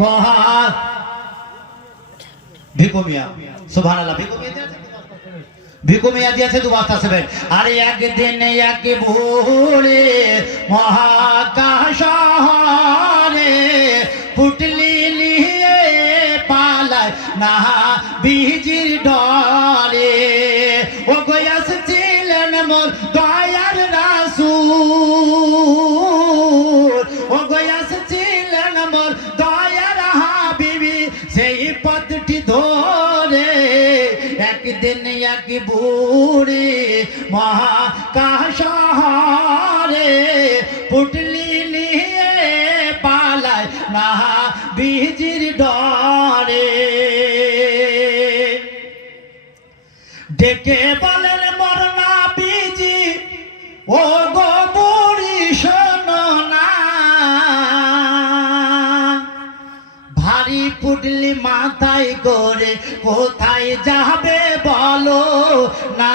মহা ভিকু মিয়া সুবহান আল্লাহ ভিকু মিয়া দিয়েছে? ভিকু মিয়া দিয়েছে দু বাস্তা সেভেন আরে একদিন এক ভোরে মহাকাশ পুটলি নিয়ে পালায় না বিজির ডরে ও গয়াস ছিলেন মোর পথটি ধরে, একদিন এক বুড়ি মহাকাশহারে পুটলি নিয়ে পালায় না বিজির ডরে। ডেকে বলেন, মরনা বিজি ও পুটলি মাথায় করে কোথায় যাবে বলো? না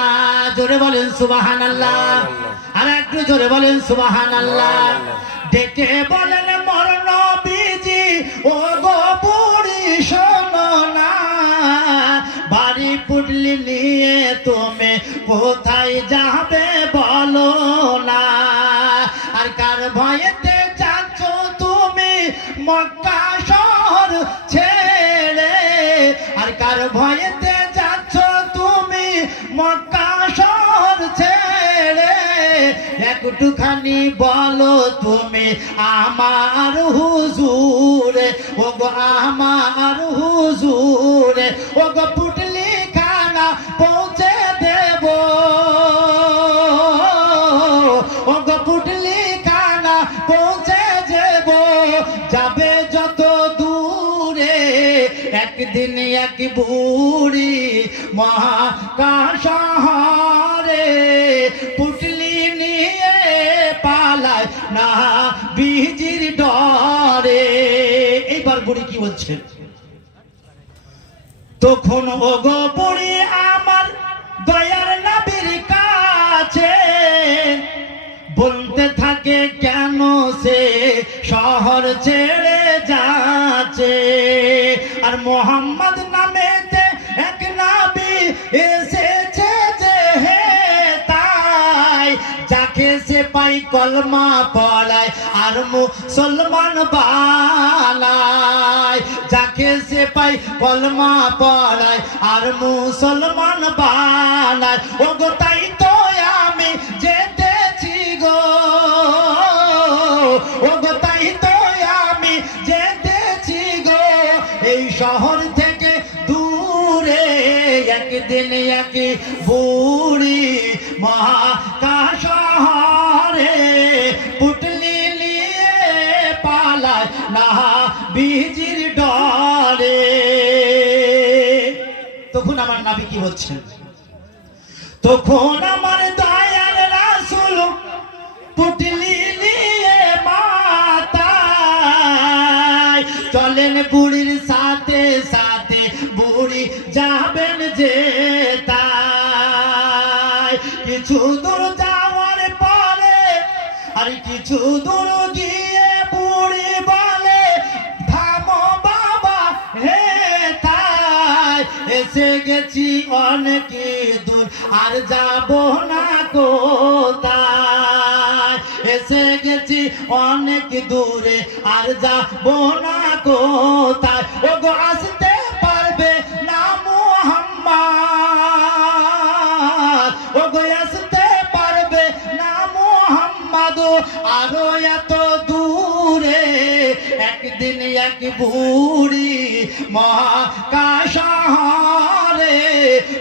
জোরে বলেন সুবাহান আল্লাহ আর একটু জোরে বলেন সুবাহান আল্লাহ ডেকে বলেন মরণ বিজি ও গো বুড়ি শোনো না। বাড়ি পুটলি নিয়ে তুমি কোথায় যাবে বলো না। আর কার ভয়েতে যাচ্ছ তুমি? মক্কা শহর আর কার ভয়েতে যাচ্ছ তুমি মক্কা শহর ছেড়ে। একটুখানি বলো তুমি আমার হুজুরে ও গো আমার হুজুরে ও গো পুটলি খানা একদিন এক বুড়ি মহাকাশহারে পুটলি নিয়ে পালায় না বিজির ডরে। এইবার বুড়ি কি বলছে? তখন ও গো বুড়ি আমার দয়ার নবীর কাছে বলতে থাকে, কেন সে শহর ছেড়ে মোহাম্মদ নামেতে এক নাবি এসেছে যে হে তাই, যাকে সে পাই কলমা পড়ায় আর মুসলমান বালায় যাকে সে পাই কলমা পড়ায় আর মুসলমান বালায় ও গো একদিন এক বুড়ি মহাকাশহারে পুটলি নিয়ে পালায় না বিজির ডরে। তখন আমার নাবি কি বলছেন তখন আমার দয়ার রাসুল পুটলি নিয়ে মাতায় চলেন বুড়ির সাথে সাথে বুড়ি যাবেন যে তাই। কিছু দূর যাওয়ার পরে আর কিছু দূর গিয়ে বুড়ি বলে, থামো বাবা, হে তাই। এসে গেছি অনেক দূর, আর যাব না কোথায়। এসে গেছি অনেক দূরে, আর যাব না কোথায়। ও গো আসতে একদিন এক বুড়ি মহাকাশহারে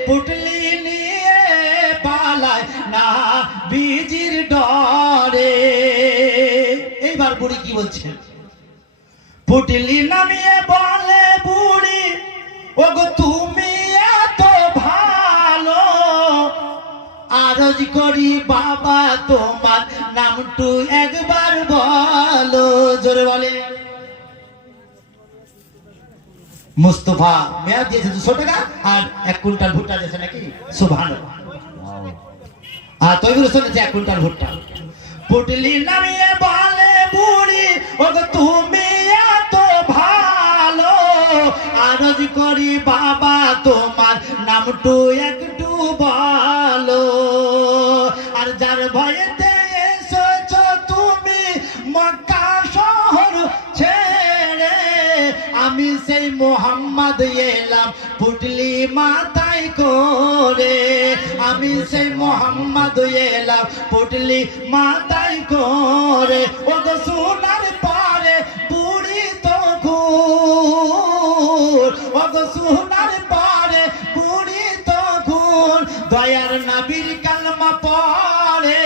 পুটলি নিয়ে পালায় না বিজির ডরে। এইবার বুড়ি কি বলছে? পুটলি নামিয়ে বলে, বুড়ি, ওগো তুমি এত ভালো। আরজ করি বাবা তোমার নামটু একবার বলো। জোরে বলে। মুস্তফা মেয়াদ দিয়েছে দুশো টাকা আর এক কুইন্টাল ভুট্টা দিয়েছে নাকি? সুভান আর তৈরি শুনেছি এক কুইন্টাল ভুট্টা। পুটলি নামিয়ে বলে বুড়ি ও তুমি এত ভালো। আরজ করি বাবা তোমার নামটু সেই মোহাম্মদ এলাম, পুটলি মাথায় করে। আমি সেই মোহাম্মদ এলাম, পুটলি মাথায় করে। ও তো সোনার পারে বুড়ি তো ঘুর। ও তো সোনার পারে বুড়ি তো ঘুর। দয়ার নবীর কালমা পড়ে,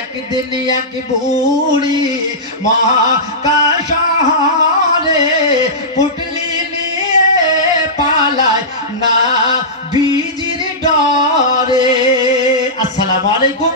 একদিন এক বুড়ি মহাকাশে পুটলি নিয়ে পালায় না বিজির ডরে। আসসালামু আলাইকুম।